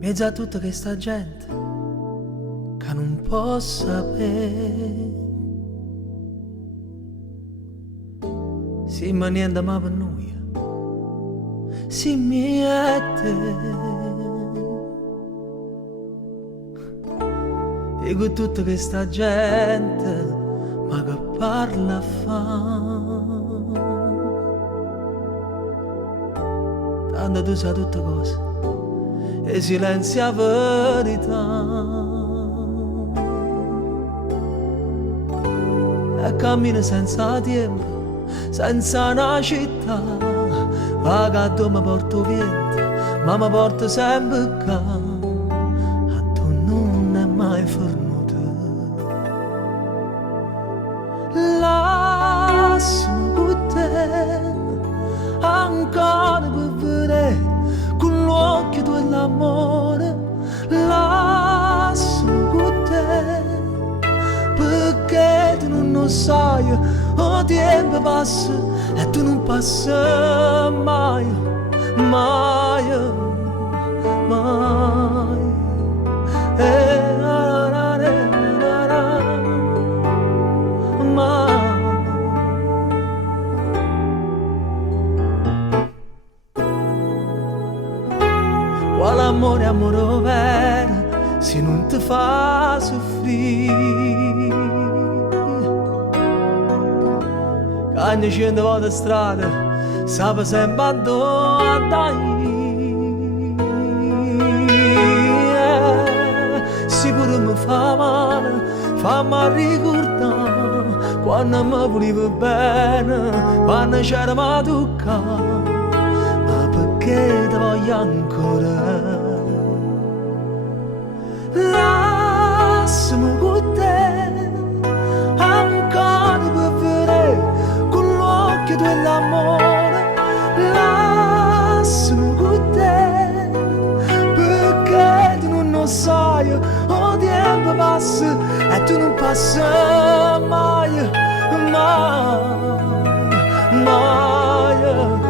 Mezzo a tutta questa gente che non può sapere, sì ma niente ma per noi, sì niente, e con tutta questa gente ma che parla fa, tanto tu sai tutte cose e silenzia verità, e cammina senza tempo, senza una città, vaga tu mi porto vento, ma mi porto sempre qua, a tu non è mai fornuto. Lassame cu'tte, ancora per vedere con l'occhio tu e l'amore, lassame cu'tte, perché tu non lo sai, il tempo passa e tu non passa mai, mai, mai. Mai. Quale amore, amore vero, se non ti fa soffrire. Quando scende vuota strada, sape sempre a dove andai. Se pure mi fa male, fammi ricordare quando mi volevo bene, quando c'era ma toccare, ma perché ti voglio ancora. Lassame cu'tte, ancora per vedere con l'occhio tu e l'amore, lassame cu'tte, perché tu non lo sai, il tempo passa e tu non passa mai, mai, mai.